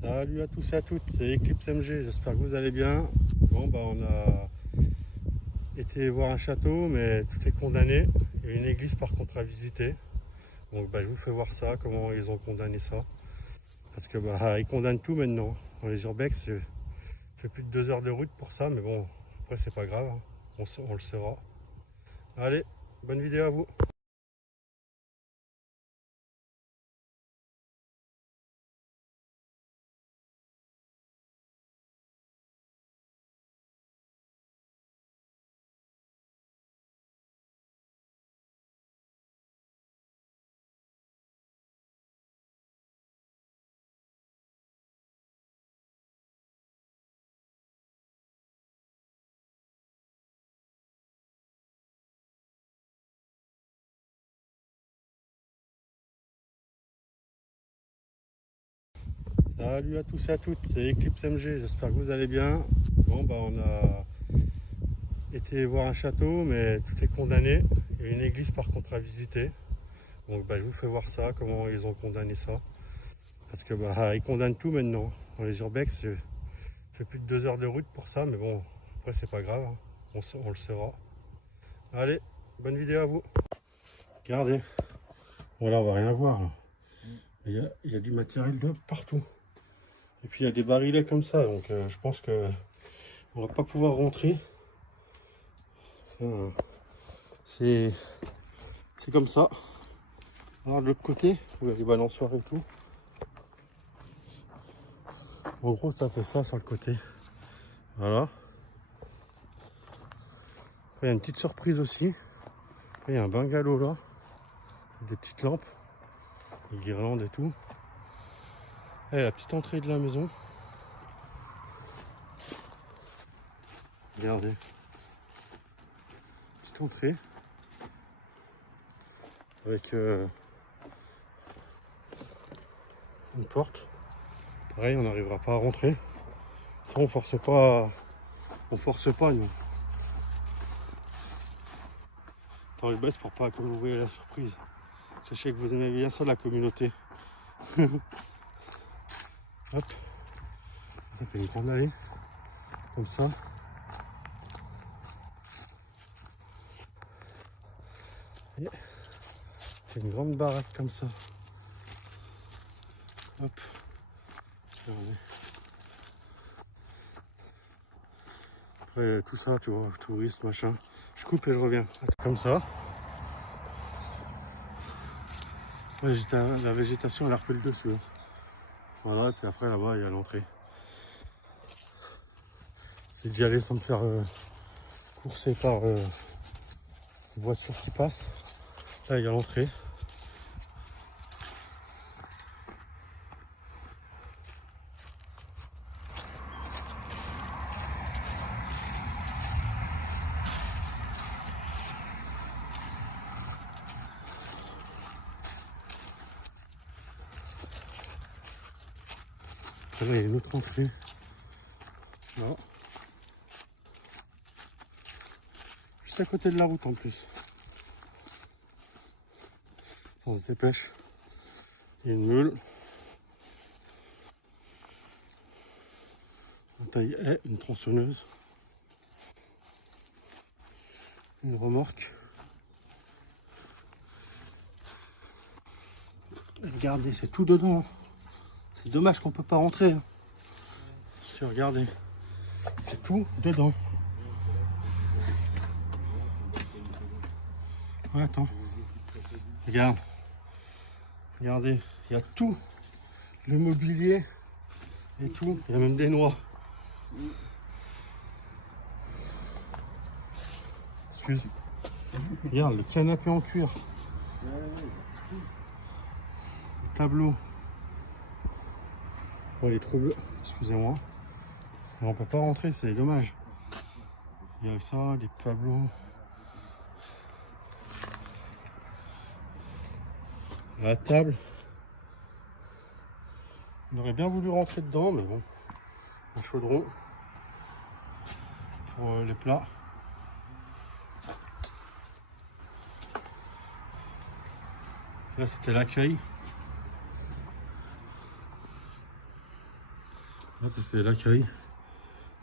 Salut à tous et à toutes, c'est Eclipse MG, j'espère que vous allez bien. Bon on a été voir un château mais tout est condamné. Il y a une église par contre à visiter. Donc je vous fais voir ça, comment ils ont condamné ça. Parce que ils condamnent tout maintenant. Dans les urbex, je fais plus de 2 heures de route pour ça, mais bon, après c'est pas grave, hein. On le saura. Allez, bonne vidéo à vous. Salut à tous et à toutes, c'est Eclipse MG, j'espère que vous allez bien. Bon on a été voir un château mais tout est condamné. Il y a une église par contre à visiter. Donc je vous fais voir ça, comment ils ont condamné ça. Parce que ils condamnent tout maintenant. Dans les urbex, je fais plus de 2 heures de route pour ça, mais bon, après c'est pas grave, hein. On le saura. Allez, bonne vidéo à vous. Regardez. Voilà, on va rien voir là. Il y a du matériel de partout. Et puis il y a des barilets comme ça, donc je pense que on va pas pouvoir rentrer. C'est comme ça. Alors de l'autre côté, il y a des balançoires et tout. En gros, ça fait ça sur le côté. Voilà. Il y a une petite surprise aussi. Il y a un bungalow là. Des petites lampes. Des guirlandes et tout. Et la petite entrée de la maison. Regardez. Petite entrée. Avec une porte. Pareil, on n'arrivera pas à rentrer. Ça, on force pas. On force pas, nous. Attends, je baisse pour pas que vous voyez la surprise. Sachez que vous aimez bien ça, la communauté. Hop. Ça fait une grande allée. Comme ça. Et c'est une grande baraque comme ça. Hop. Après tout ça, tu vois, tourisme, machin. Je coupe et je reviens. Comme ça. La végétation elle a repris le dessus. Voilà, puis après là-bas il y a l'entrée. C'est d'y aller sans me faire courser par une voiture qui passe. Là il y a l'entrée. Là il y a une autre entrée. Là. Juste à côté de la route en plus. On se dépêche. Il y a une meule. La taille est une tronçonneuse. Une remorque. Regardez, c'est tout dedans. C'est dommage qu'on peut pas rentrer. Si regardez, c'est tout dedans. Ouais, attends. Regarde. Regardez, il y a tout. Le mobilier et tout. Il y a même des noix. Excuse. Regarde, le canapé en cuir. Le tableau. Bon, il est trop bleu. Excusez-moi. On peut pas rentrer, c'est dommage. Il y a ça, des tableaux. La table. On aurait bien voulu rentrer dedans, mais bon. Un chaudron pour les plats. Là, c'était l'accueil. Là, c'est l'accueil.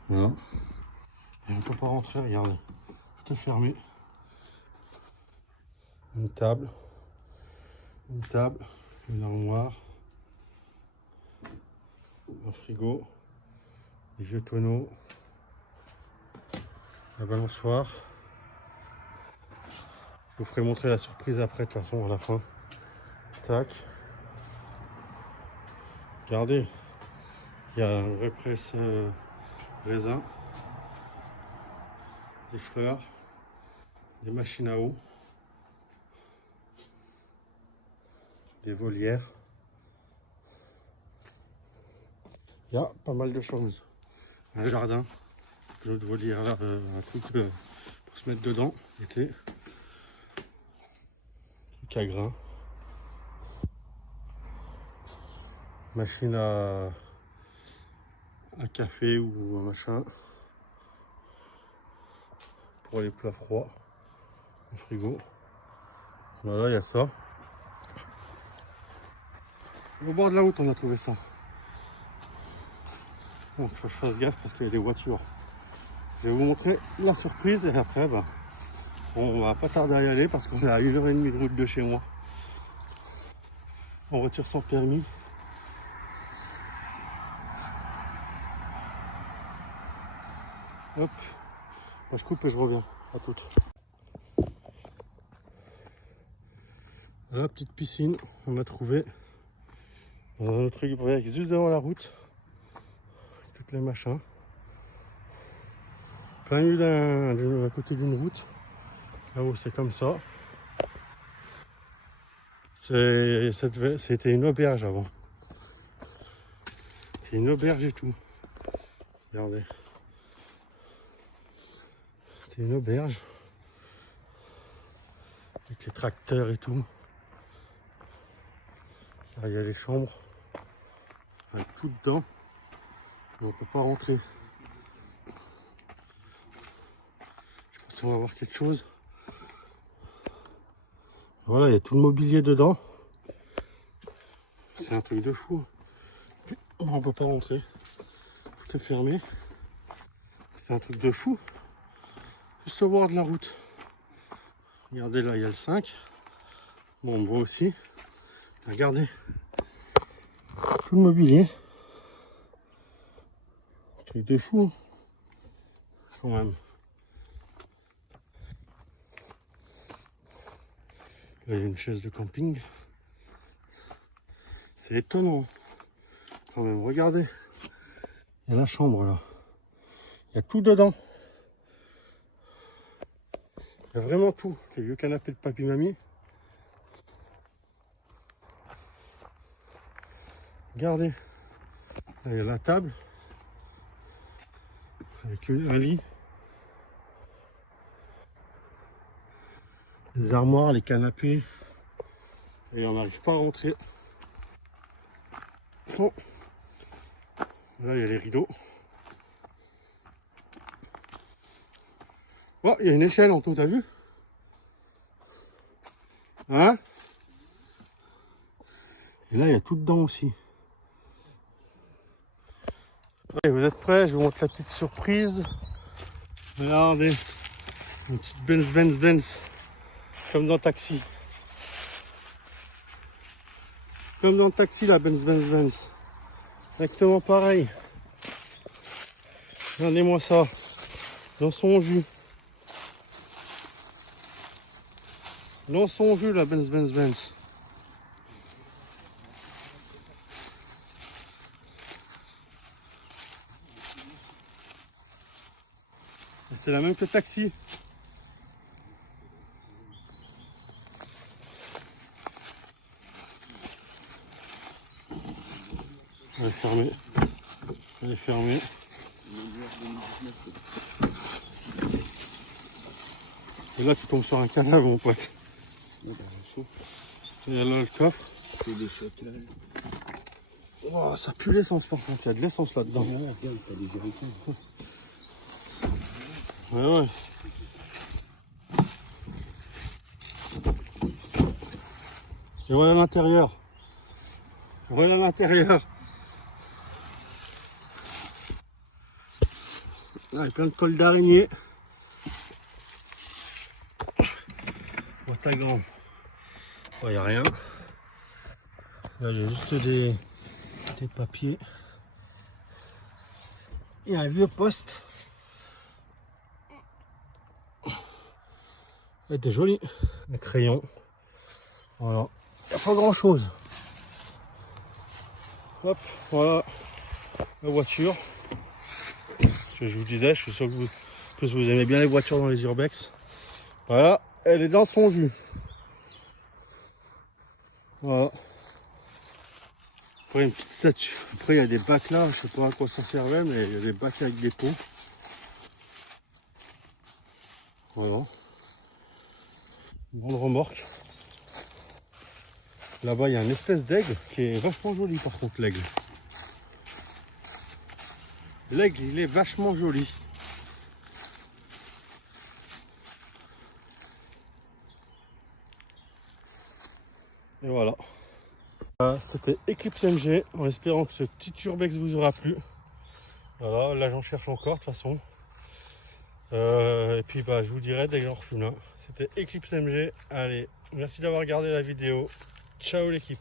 Voilà. Et on peut pas rentrer, regardez. Tout est fermé. Une table, une armoire, un frigo, des vieux tonneaux, la balançoire. Je vous ferai montrer la surprise après, de toute façon, à la fin. Tac. Regardez, il y a un vrai presse raisin, des fleurs, des machines à eau, des volières. Il y a pas mal de choses. Un jardin, l'autre volière là, un truc pour se mettre dedans, l'été. Truc à grains. Machine à café ou un machin. Pour les plats froids. Un frigo. Voilà, il y a ça. Au bord de la route, on a trouvé ça. Bon, il faut que je fasse gaffe parce qu'il y a des voitures. Je vais vous montrer la surprise et après, bah, on va pas tarder à y aller parce qu'on est à 1h30 de route de chez moi. On retire son permis. Hop, moi, je coupe et je reviens. À toutes. Voilà, petite piscine, on a trouvé dans un autre grec juste devant la route. Toutes les machins. Plein milieu à côté d'une route. Là-haut, c'est comme ça. C'était une auberge avant. C'est une auberge et tout. Regardez. C'est une auberge. Avec les tracteurs et tout. Là, il y a les chambres. Avec tout dedans. Mais on ne peut pas rentrer. Je sais pas si on va voir quelque chose. Voilà, il y a tout le mobilier dedans. C'est un truc de fou. On peut pas rentrer. Tout est fermé. C'est un truc de fou. Juste au bord de la route. Regardez là, il y a le 5. Bon, on me voit aussi. Regardez. Tout le mobilier. Un truc de fou. Quand même. Là, il y a une chaise de camping. C'est étonnant. Quand même, regardez. Il y a la chambre là. Il y a tout dedans. Il y a vraiment tout. Les vieux canapés de papy-mamie. Regardez. Là, il y a la table. Avec un lit. Les armoires, les canapés. Et on n'arrive pas à rentrer. Là, il y a les rideaux. Oh, il y a une échelle en tout, t'as vu? Hein? Et là, il y a tout dedans aussi. Allez, vous êtes prêts? Je vous montre la petite surprise. Regardez. Une petite Benz. Comme dans Taxi. Comme dans le taxi, la Benz. Exactement pareil. Regardez-moi ça. Dans son jus. Dans son jus, la Benz. C'est la même que Taxi. Elle est fermée. Et là, tu tombes sur un cadavre, mon pote. Il y a là le coffre. Des chocs là. Oh, ça pue l'essence par contre, il y a de l'essence là-dedans. Regarde, t'as des jerrycans. Ouais. Et voilà l'intérieur. Là, plein de cols d'araignée. Boîte à gants. Il n'y a rien. Là, j'ai juste des papiers. Il y a un vieux poste. Il était joli. Un crayon. Voilà. Il n'y a pas grand chose. Hop, voilà la voiture. Ce que je vous disais, je suis sûr que vous aimez bien les voitures dans les urbex. Voilà, elle est dans son jus. Voilà. Après une petite statue. Après il y a des bacs là, je sais pas à quoi ça servait, mais il y a des bacs avec des pots. Voilà. Une grande remorque. Là-bas il y a une espèce d'aigle qui est vachement joli par contre, l'aigle. L'aigle il est vachement joli. Et voilà. C'était Eclipse MG, en espérant que ce petit urbex vous aura plu. Voilà, là j'en cherche encore de toute façon. Et puis bah je vous dirai dès que j'en refume un. C'était Eclipse MG. Allez, merci d'avoir regardé la vidéo. Ciao l'équipe.